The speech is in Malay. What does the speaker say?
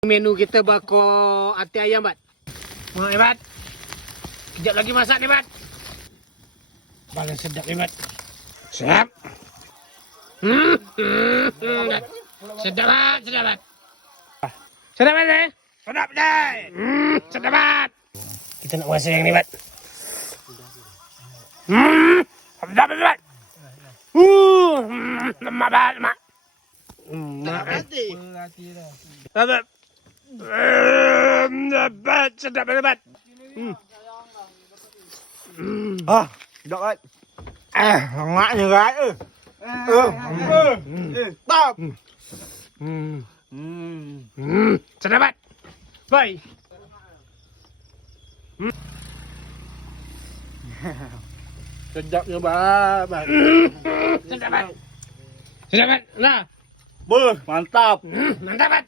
Menu kita bakar hati ayam, Bat. Mak, Bat. Kejap lagi masak ni, Bat. Paling sedap ni, Bat. Sedap. Sedap, Bat. Sedap, Bat. Sedap, Bat, eh? Sedap, Bat. Sedap, Bat. Kita nak rasa yang ni, Bat. Sedap, Bat. Lemak, Bat. Lemak. Mak, Hati. Sedap. Bat. Sedap, Bat. Sedap kan? Ngaknya rat tu. Stop. Sedap, Bat. Bye. Sedapnya Bat. Sedap, Bat. Sedap, Bat. Lah. Mantap. Mantap, Bat.